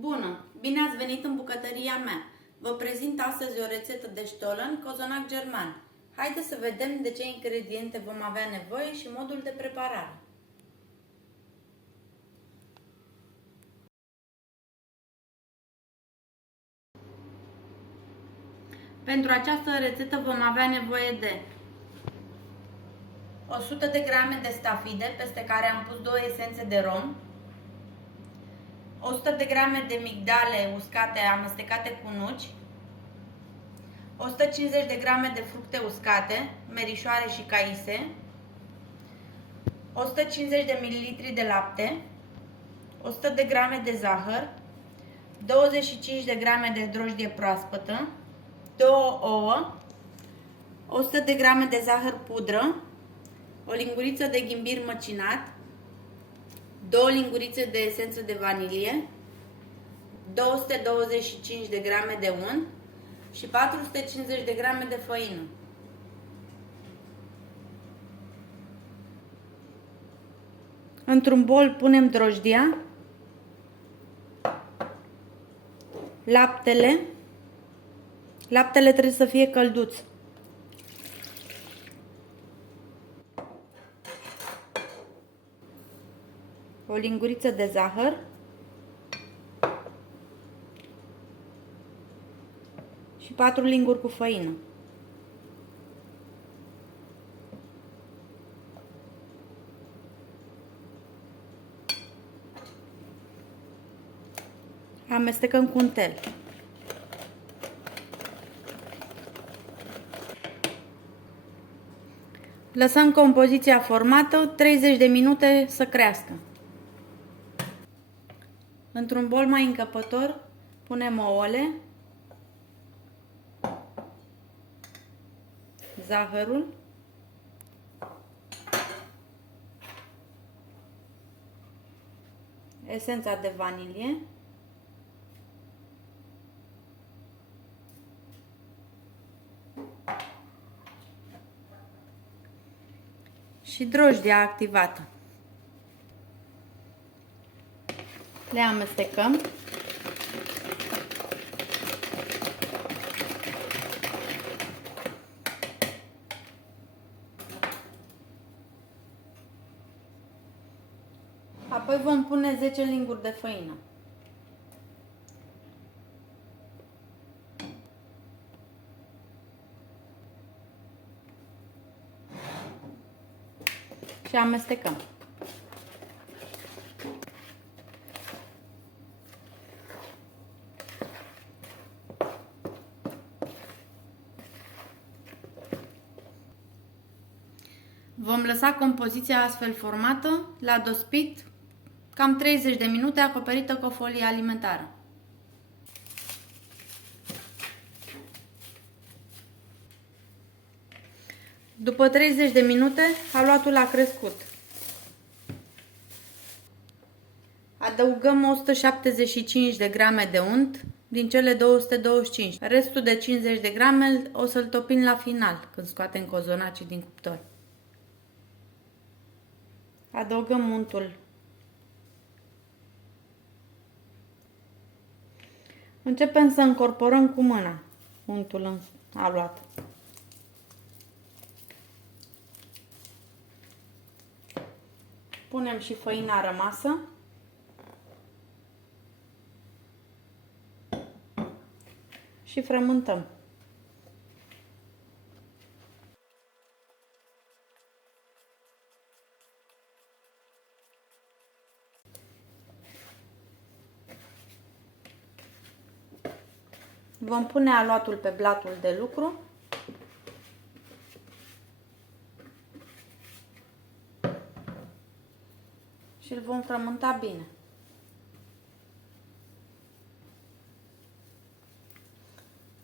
Bună! Bine ați venit în bucătăria mea! Vă prezint astăzi o rețetă de ștolen cozonac german. Haideți să vedem de ce ingrediente vom avea nevoie și modul de preparare. Pentru această rețetă vom avea nevoie de 100 de grame de stafide, peste care am pus 2 esențe de rom, 100 de grame de migdale uscate amestecate cu nuci, 150 de grame de fructe uscate, merișoare și caise, 150 de ml de lapte, 100 de grame de zahăr, 25 de grame de drojdie proaspătă, 2 ouă, 100 de grame de zahăr pudră, o linguriță de ghimbir măcinat, 2 lingurițe de esență de vanilie, 225 de grame de unt și 450 de grame de făină. Într-un bol punem drojdia, laptele. Laptele trebuie să fie călduț. O linguriță de zahăr și 4 linguri cu făină. Amestecăm cu un tel. Lăsăm compoziția formată 30 de minute să crească. Într-un bol mai încăpător punem ouăle, zahărul, esența de vanilie, și drojdia activată. Le amestecăm. Apoi vom pune 10 linguri de făină. Și amestecăm. Vom lăsa compoziția astfel formată la dospit cam 30 de minute, acoperită cu o folie alimentară. După 30 de minute, aluatul a crescut. Adăugăm 175 de grame de unt din cele 225. Restul de 50 de grame o să-l topim la final, când scoatem cozonacii din cuptor. Adăugăm untul. Începem să încorporăm cu mâna untul în aluat. Punem și făina rămasă. Și frământăm. Vom pune aluatul pe blatul de lucru. Și îl vom frământa bine.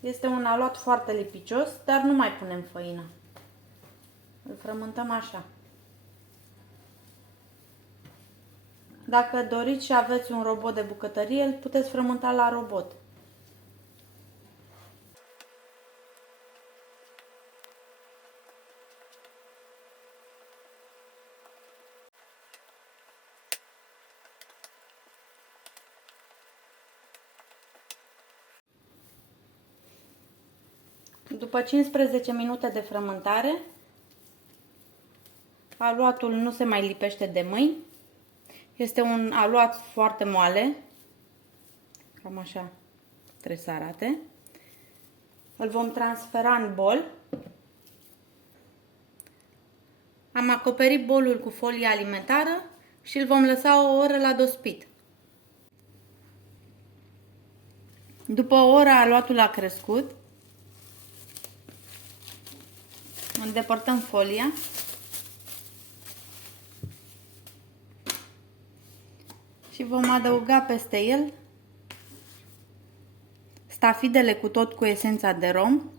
Este un aluat foarte lipicios, dar nu mai punem făină. Îl frământăm așa. Dacă doriți și aveți un robot de bucătărie, îl puteți frământa la robot. După 15 minute de frământare, aluatul nu se mai lipește de mâini. Este un aluat foarte moale. Cam așa trebuie să arate. Îl vom transfera în bol. Am acoperit bolul cu folie alimentară și îl vom lăsa o oră la dospit. După o oră aluatul a crescut. Îndepărtăm folia. Și vom adăuga peste el stafidele cu tot cu esența de rom,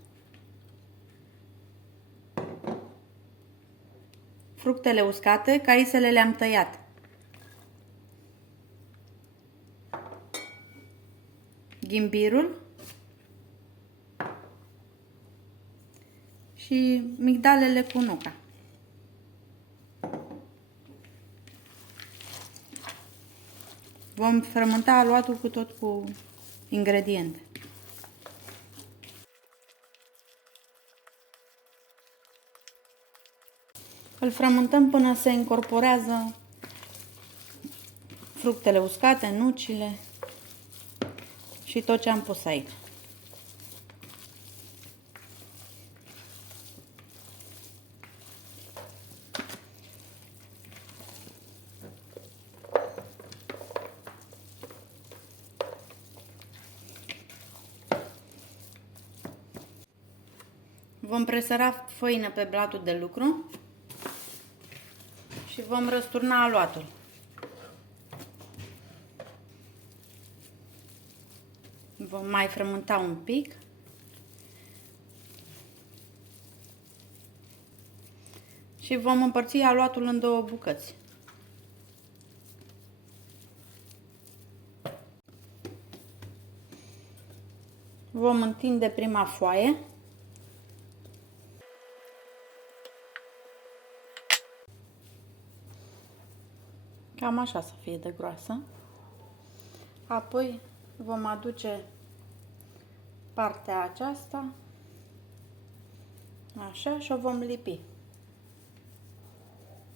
fructele uscate, caisele le-am tăiat, ghimbirul și migdalele cu nuca. Vom frământa aluatul cu tot cu ingrediente. Îl frământăm până se incorporează fructele uscate, nucile și tot ce am pus aici. Vom presăra făină pe blatul de lucru și vom răsturna aluatul. Vom mai frământa un pic. Și vom împărți aluatul în două bucăți. Vom întinde prima foaie. Cam așa să fie de groasă. Apoi vom aduce partea aceasta, așa, și o vom lipi.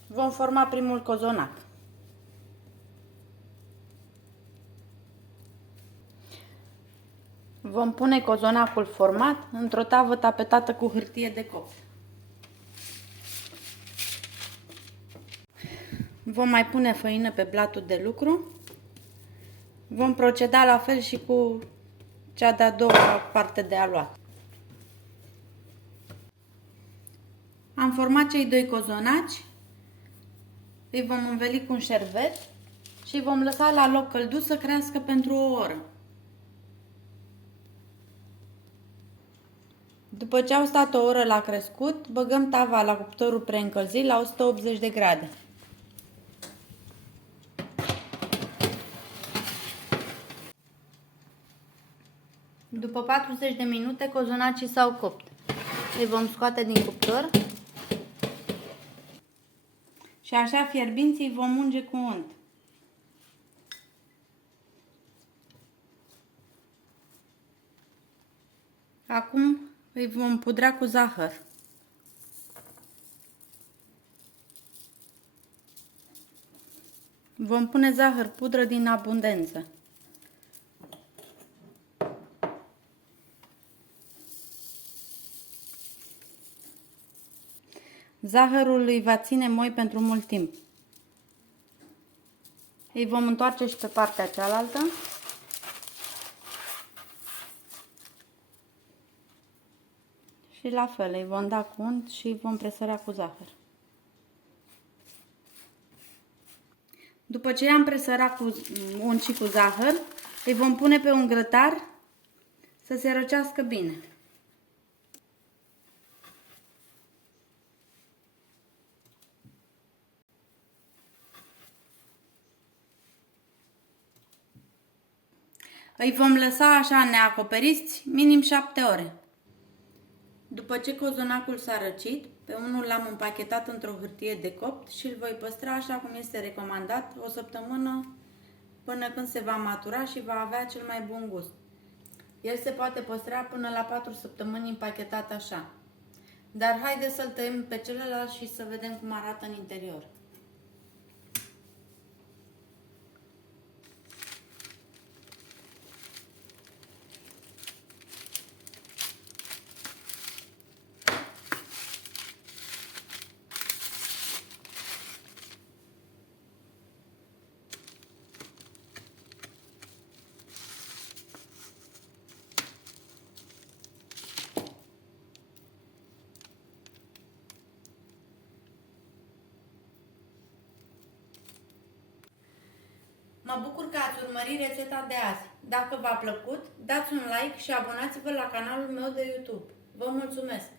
Vom forma primul cozonac. Vom pune cozonacul format într-o tavă tapetată cu hârtie de copt. Vom mai pune făină pe blatul de lucru. Vom proceda la fel și cu cea de-a doua parte de aluat. Am format cei doi cozonaci. Îi vom înveli cu un șervet și îi vom lăsa la loc călduț să crească pentru o oră. După ce au stat o oră la crescut, băgăm tava la cuptorul preîncălzit la 180 de grade. După 40 de minute, cozonacii s-au copt. Îi vom scoate din cuptor și așa fierbinți îi vom unge cu unt. Acum îi vom pudra cu zahăr. Vom pune zahăr pudră din abundență. Zahărul îi va ține moi pentru mult timp. Îi vom întoarce și pe partea cealaltă. Și la fel, îi vom da cu unt și îi vom presăra cu zahăr. După ce i-am presărat cu unt și cu zahăr, îi vom pune pe un grătar să se răcească bine. Îi vom lăsa așa neacoperiți minim 7 ore. După ce cozonacul s-a răcit, pe unul l-am împachetat într-o hârtie de copt și îl voi păstra așa cum este recomandat o săptămână până când se va matura și va avea cel mai bun gust. El se poate păstra până la 4 săptămâni împachetat așa. Dar haideți să-l tăiem pe celălalt și să vedem cum arată în interior. Mă bucur că ați urmărit rețeta de azi. Dacă v-a plăcut, dați un like și abonați-vă la canalul meu de YouTube. Vă mulțumesc!